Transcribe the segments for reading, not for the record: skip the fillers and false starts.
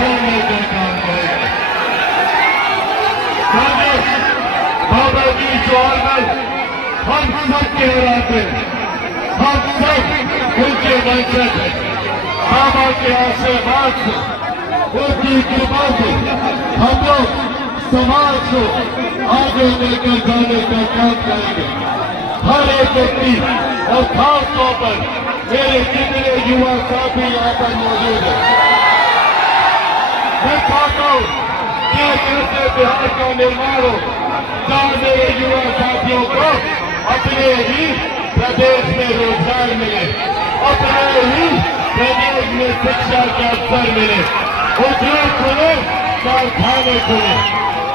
छोड़ने का काम करेगा। बाबा जी जवाहरलाल हम सब के हराते, हम सब उनके वंशज हैं। बाबा के आशीर्वाद से, उनकी कृपा से हम लोग समाज को आगे लेकर जाने का काम करेंगे। हर एक व्यक्ति और खास तौर पर मेरे जितने युवा साथी यहाँ पर मौजूद हैं, मैं चाहता हूँ कि कैसे बिहार का निर्माण हो जहाँ मेरे युवा साथियों को अपने ही प्रदेश में रोजगार मिले, अपने ही प्रदेश में शिक्षा के अवसर मिले, उद्योग खुले, कारखाने खुले।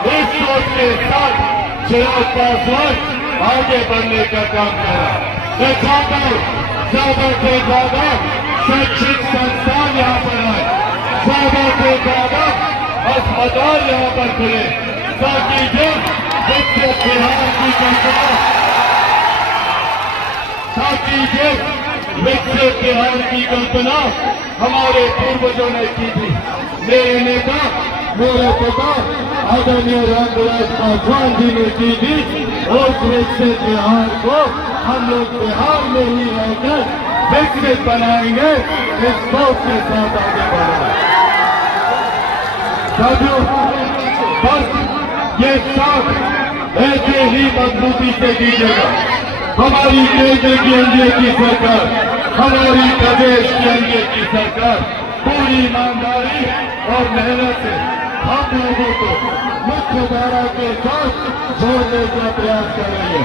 इस सोच के साथ चिराग पासवान आगे बढ़ने का काम करा। मैं चाहता हूँ ज्यादा से ज्यादा शैक्षिक संस्थान यहाँ पर आए, ज्यादा से ज्यादा अस्पताल यहाँ पर खुले, ताकि जो विकसित बिहार की कल्पना, ताकि जो विकसित बिहार की कल्पना हमारे पूर्वजों ने की थी, मेरे नेता, मेरे पिता आदरणीय रामविलास पासवान जी ने की थी, उस विकसित बिहार को हम लोग बिहार में ही रहकर विकसित बनाएंगे। इस सोच के साथ आगे बढ़ेंगे। साथियों, बस ये साथ ऐसे ही मजबूती से दीजिएगा। हमारी केंद्र की एनडीए की सरकार, हमारी प्रदेश की एनडीए की सरकार पूरी ईमानदारी और मेहनत से हम लोगों को मुख्य धारा के साथ जोड़ने का प्रयास कर रही है।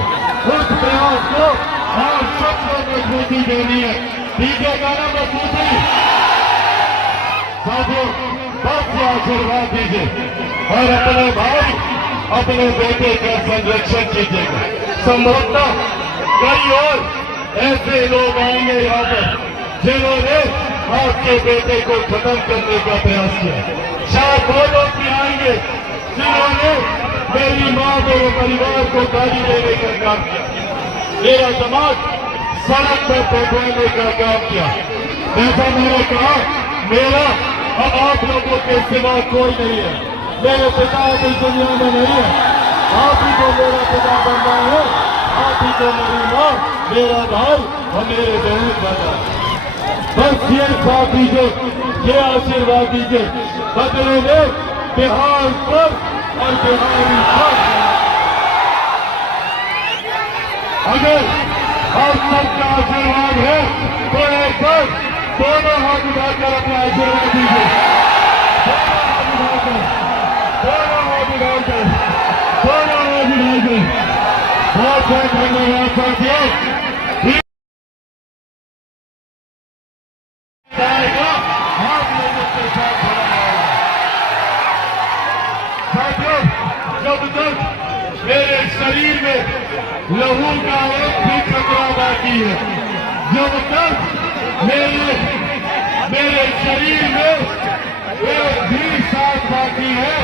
उस प्रयास को हम सबको मजबूती देनी है। दीजिएगा ना मजबूती? साथियों, बस आशीर्वाद दीजिए और अपने भाई, अपने बेटे का संरक्षण कीजिएगा। संभवतः कई और ऐसे लोग आएंगे यहाँ पर जिन्होंने आपके बेटे को खत्म करने का प्रयास किया। शायद वो लोग भी आएंगे जिन्होंने मेरी मां, मेरे परिवार को गाली देने का काम किया, मेरा समाज सड़क पर बैठाने का काम किया। जैसा मैंने कहा, मेरा अब आप लोगों के सिवा कोई नहीं है। मेरे पिता इस दुनिया में नहीं है, आप ही को मेरा पिता बनना है, आप ही को मेरी मां, मेरा भाई और मेरे बहन बनना है। बस ये साथ दीजिए, ये आशीर्वाद दीजिए, बदले में बिहार पर और बिहारी पर। अगर आप सबका आशीर्वाद है तो एक बार दोनों हाथ उठाकर अपना आशीर्वाद दीजिए। दोनों हाथ उठाकर, दोनों हाथ उठाकर। बहुत बहुत धन्यवाद साथियों। जब तक मेरे शरीर में लहू का एक भी कतरा बाकी है, जब तक मेरे शरीर में एक भी सांस बाकी है,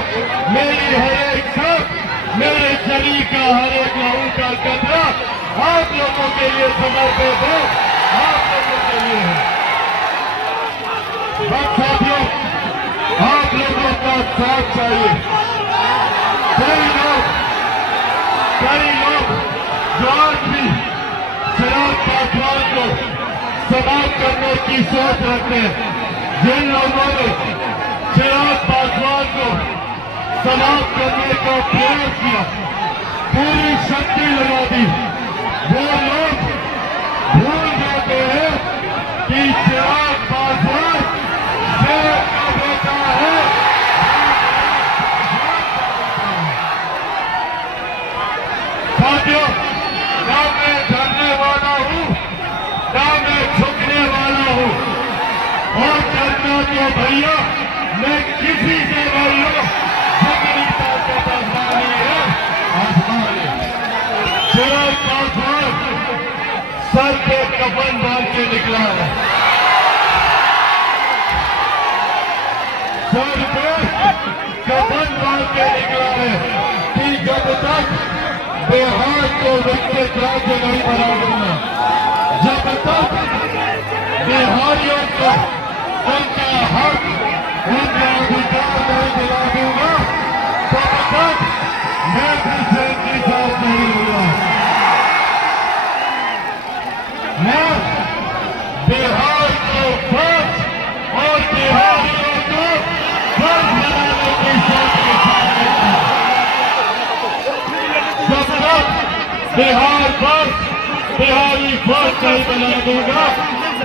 मेरी हर एक सांस, मेरे शरीर का हर एक लहू का कतरा आप लोगों के लिए समर्पित है, आप लोगों के लिए है। बस साथियों, आप लोगों का साथ चाहिए। कई लोग जो आज भी चिराग पासवान को समाप्त करने की सोच रखते हैं, जिन लोगों ने चिराग पासवान को समाप्त करने का प्रयास किया, पूरी शक्ति लगा दी, वो लोग भूल जाते हैं कि चिराग पासवान शेर का बेटा है। साथियों, ना मैं डरने वाला हूँ, ना मैं झुकने वाला हूँ, और डरना तो भैया मैं किसी से नहीं हूँ। झुकनी ताकत आसमानी है, आसमानी। चिराग पासवान सर पे कफन बांध के निकला है, सर पे कफन बांध के निकला है कि जब तक बिहार को विकसित राज्य नहीं बना दूंगा, जब तक बिहारियों को उनका हक, उनका अधिकार बिहार फर्स्ट, बिहारी फर्स्ट नहीं बना दूंगा,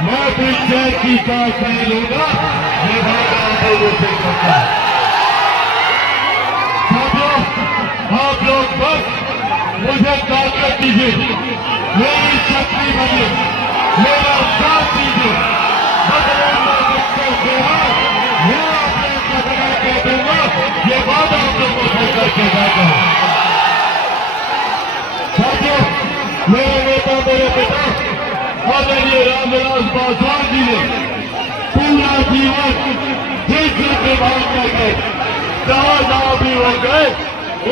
मैं भी जय की सांस नहीं लूंगा, ये बात आप लोगों से करता है। साथियों, आप लोग बस मुझे ताकत दीजिए, मेरी शक्ति बनिए, मेरा साथ दीजिए, बदलना मुझसे बिहार मैं अपने बदला के दूंगा, ये बात आप लोगों से करके जाता हूं। साथियों, मेरे नेता, मेरे पिता आदरणीय रामविलास पासवान जी ने पूरा जीवन जिस विभाग में गए, जहां भी हो गए,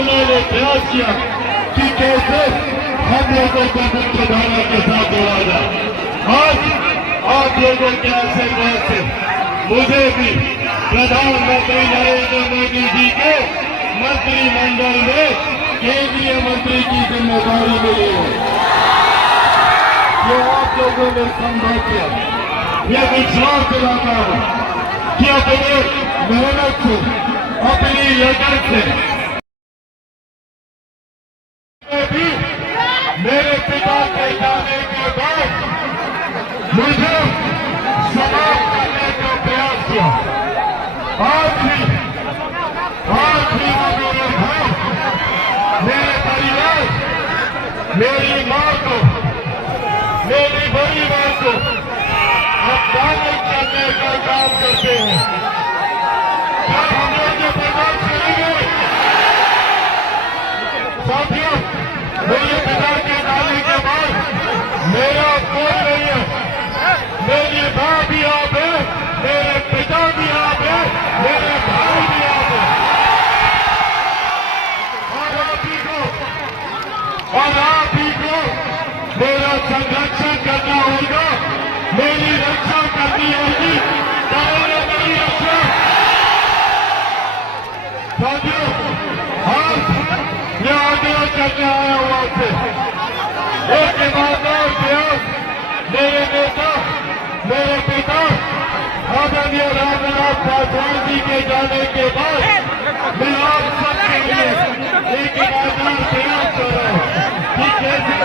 उन्होंने प्रयास किया कि कैसे हम लोगों को मुख्यधारा के साथ जोड़ा जाए। आज आप लोगों के आशीर्वाद से मुझे भी प्रधानमंत्री नरेंद्र मोदी जी के मंत्रिमंडल में केंद्रीय मंत्री की जिम्मेदारी मिली है। जो आप लोगों ने संभव किया, यह विश्वास दिलाता हूं कि अपने मेहनत से, अपनी लगन से भी मेरे पिता के जाने के बाद मुझे समाप्त करने का प्रयास किया। आज भी मेरे भाई, मेरे परिवार, मेरी मां को, मेरी बड़ी मां को अपमानित करने का काम करते हैं। क्या हम लोग ये बर्दाश्त करेंगे? साथियों, मेरे पिता के जाने के बाद मेरा कोई नहीं है, मेरी मां भी आप है, मेरे पिता भी आप है, मेरे भाई भी आप है, और आप ही को मेरा संरक्षण करना होगा, मेरी रक्षा करनी होगी, करोगे मेरी रक्षा। साथियों, आज ये आग्रह करने आया हुआ से एक ईमानदार प्रयास मेरे नेता, मेरे पिता आदरणीय रामविलास पासवान जी के जाने के बाद मैं आप सबके लिए एक ईमानदार प्रयास कर रहा हूं कि कैसे